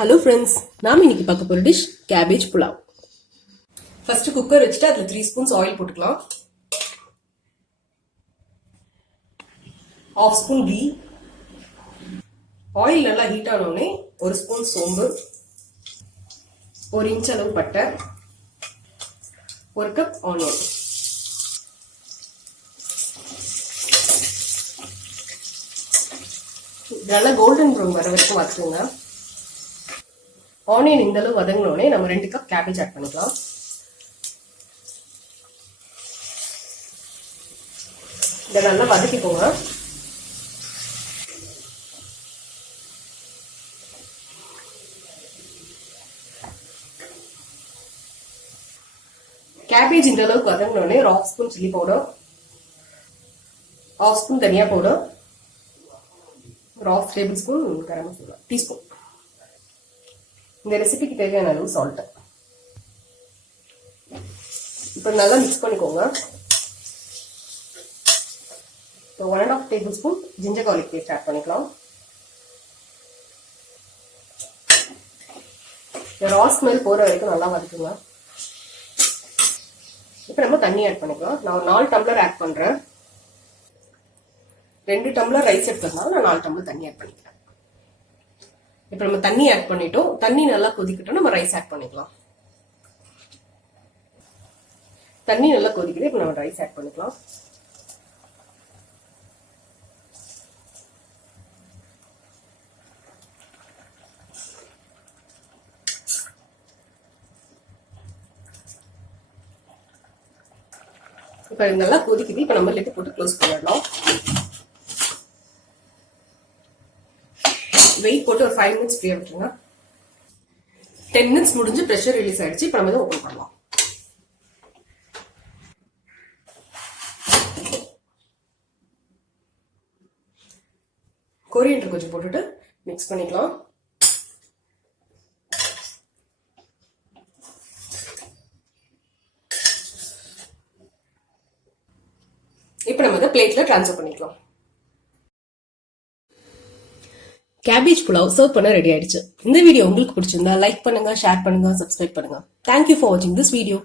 Hello friends, நாம் இன்னைக்கு பார்க்க போற dish cabbage pulao. First cooker வச்சுட்டு அதுல 3 ஸ்பூன்ஸ் ஆயில் போட்டுக்கலாம். 1/2 ஸ்பூன் கீ. ஆயில் நல்லா ஹீட் ஆனோடனே 1 ஸ்பூன் சோம்பு, 1 இன்ச் அளவு பட்டை, 1 கப் ஆனியன். நல்லா கோல்டன் ப்ரௌன் வர வரைக்கும் வதக்குங்க. ஆனியன் இந்த அளவு வதங்கினோடனே நம்ம 2 கப் கேபேஜ் ஆட் பண்ணிக்கலாம். இதை நல்லா வதக்கிக்கோங்க. கேபேஜ் இந்த அளவுக்கு வதங்கினோடனே 1/2 ஸ்பூன் சில்லி பவுடர், 1/2 ஸ்பூன் தனியா powder, 1/2 table spoon garam masala, teaspoon. இந்த ரெசிபிக்கு தேவையான அளவு சால்ட். இப்போ நல்லா மிக்ஸ் பண்ணிக்கோங்க. இப்போ 1.5 tablespoon ginger garlic paste add பண்ணிக்கலாம். ரா ஸ்மெல் போற வரைக்கும் நல்லா வதக்குங்க. இப்போ நம்ம தண்ணி ஆட் பண்ணிக்கலாம். நான் ஒரு 4 டம்ளர் ஆட் பண்றேன். 2 டம்ளர் ரைஸ் எடுத்ததுனால நான் 4 டம்ளர் தண்ணி ஆட் பண்ணிக்கிறேன். இப்ப நம்ம தண்ணி ஆட் பண்ணிட்டோம். தண்ணி நல்லா கொதிக்கட்டும், நம்ம ரைஸ் ஆட் பண்ணிக்கலாம். தண்ணி நல்லா கொதிக்குது. இப்ப நம்ம ரைஸ் ஆட் பண்ணிக்கலாம். இப்ப இது நல்லா கொதிக்குது. இப்ப நம்ம லிட் போட்டு க்ளோஸ் பண்ணிடலாம். வெயிட் போட்டு ஒரு 5 மினிட்ஸ் ஃப்ரீயா விட்டுருங்க. 10 மினிட்ஸ் முடிஞ்சு பிரஷர் ரிலீஸ் ஆயிடுச்சு. இப்ப நம்ம இதை ஓபன் பண்ணலாம். கொரியண்டர் கொஞ்சம் போட்டுட்டு மிக்ஸ் பண்ணிக்கலாம். இப்ப நம்ம இதை பிளேட்ல ட்ரான்ஸ்ஃபர் பண்ணிக்கலாம். கேபேஜ் புலாவ் சர்வ் பண்ண ரெடி ஆயிடுச்சு. இந்த வீடியோ உங்களுக்கு பிடிச்சிருந்தா லைக் பண்ணுங்க, ஷேர் பண்ணுங்க, சப்ஸ்கிரைப் பண்ணுங்க. தேங்க்யூ ஃபார் வாட்சிங் திஸ் வீடியோ.